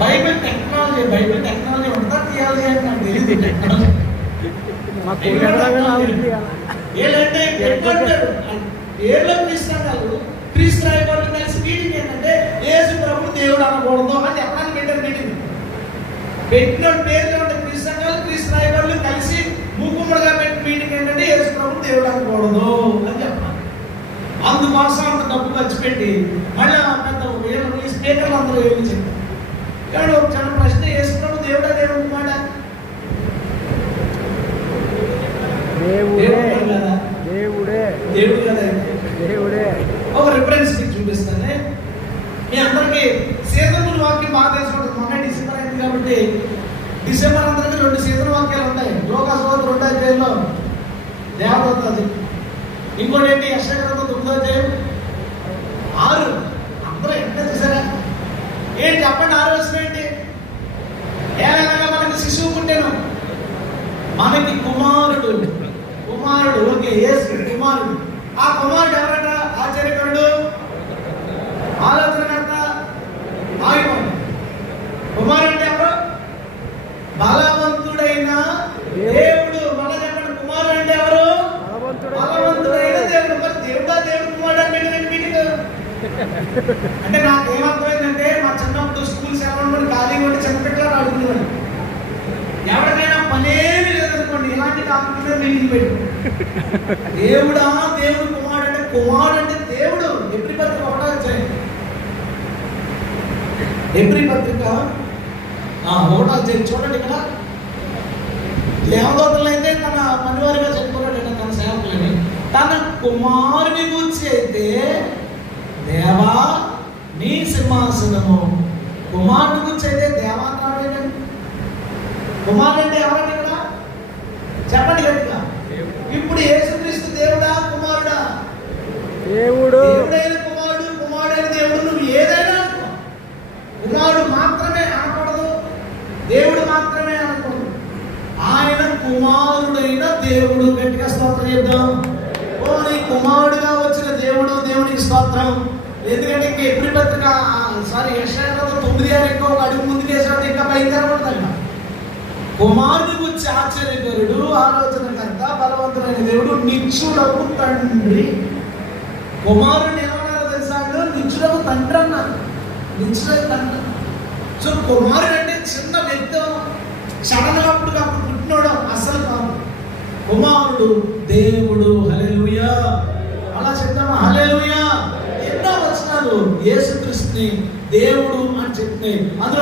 Bible technology అంతా తీయాలి అని నాకు తెలియదు. టెక్నాలజీ ఏంటంటే ఏళ్ళ క్రీస్తు క్రీస్తు రాయబారు కలిసి మీటింగ్ ఏంటంటే యేసు ప్రభు దేవుడు అనకూడదు అని చెప్పడానికి పెట్టారు మీటింగ్. పెట్టిన పేరులో ఉండే క్రీస్తు రాయబారులు కలిసి మూకుమ్మడిగా పెట్టిన మీటింగ్ ఏంటంటే యేసు ప్రభు దేవుడు అనకూడదు అని చెప్పాలి. అందుకోసం అంత డబ్బు ఖర్చు పెట్టి మళ్ళీ పెద్ద స్పీకర్లు అందరూ ఏమి చెప్పారు. కానీ ఒక చిన్న ప్రశ్న, యేసు ప్రభు దేవుడా దేవుడు మాట దేవుడు కదా. ఒక రిఫరెన్స్ మీకు చూపిస్తానే. మీ అందరికి సీజనల్ వాక్యం బాగా తెలుసుకుంటుంది. మొన్న డిసెంబర్ అయింది కాబట్టి డిసెంబర్ అందరికి 2 సీజనల్ వాక్యాలు ఉంటాయి. లోకాసువార్త 2వ అధ్యాయంలో దేవదూత అది, ఇంకోటి ఏంటి యెషయా గ్రంథం 9వ అధ్యాయం 6. అందరూ ఎంత చూసారా? ఏంటి చెప్పండి 6వ వచనం ఏంటి? ఏలైనా మనకి శిశువు పుట్టెను, మనకి కుమారుడు ఓకే యేసు కుమారుడు. ఆ కుమారుడు ఎవరట? ఆశ్చర్యకరుడు, ఆలోచనకర్త, ఆయుధం. కుమారుడు అంటే ఎవరు? బలవంతుడైన దేవుడు. మన చెప్పండి, కుమారుడు అంటే ఎవరు? బలవంతుడైన దేవుడు. మరి దేవుడు కుమారుడు అంటే మీటింగ్ అంటే నాకు ఏమర్థమైందంటే, మా చిన్నప్పుడు స్కూల్ సెలవులు ఖాళీ ఉండి చిన్నపిల్లలు అడుగుతున్నాడు. ఎవరికైనా పనేమి లేదనుకోండి, ఇలాంటి టాపిక్ మీటింగ్ పెట్టు. దేవుడు కుమారుడు అంటే దేవుడు. ఎబ్రీ పత్రిక 1వ అధ్యాయం, ఎబ్రీ పత్రిక 1వ అధ్యాయం చూడండి. ఇక్కడ దేవదూతలు అయితే తన పనివారిగా చెప్పుకున్నాడు, తన సేవకులని. తన కుమారుని గురించి అయితే, దేవా నీ సింహాసనము. కుమారుని గురించి అయితే దేవాన్నాడు. కుమారుడు అంటే ఎవరంటే ఇక్కడ చెప్పండి గట్టిగా. ఇప్పుడు యేసుక్రీస్తు దేవుడా కుమారుడా? దేవుడైన కుమారుడు, కుమారుడైన దేవుడు. నువ్వు ఏదైనా కుమారుడు మాత్రమే అనకూడదు, దేవుడు మాత్రమే అనకూడదు. ఆయన కుమారుడైన దేవుడు. గట్టిగా స్తోత్రం చేద్దాం. ఓ నీ కుమారుడుగా వచ్చిన దేవుడు, దేవునికి స్తోత్రం. ఎందుకంటే ఇంకా ఎప్పుడు పత్రిక యెషయా గ్రంథం 9 ఎక్కువ ఒక అడుగు ముందుకేసాడు, ఇంకా భయంకరపడతాడు. కుమారుని గురించి ఆశ్చర్యకరుడు, ఆలోచనకర్త, బలవంతుడైన దేవుడు, నిత్యుడకు తండ్రి. కుమారుని ఏమన్నారో తెలుసా? నిత్యుడకు తండ్రి అన్నారు. నిత్యుడకు తండ్రి. సో కుమారుడు అంటే చిన్న వ్యక్తి, సడన్ గా అప్పుడు పుట్టినోడు అసలు కాదు. కుమారుడు దేవుడు. హల్లెలూయా. అలా చెప్తామా? హల్లెలూయా. ఎన్నో వచనాలు యేసుక్రీస్తుని దేవుడు అని చెప్తున్నాయి. అందులో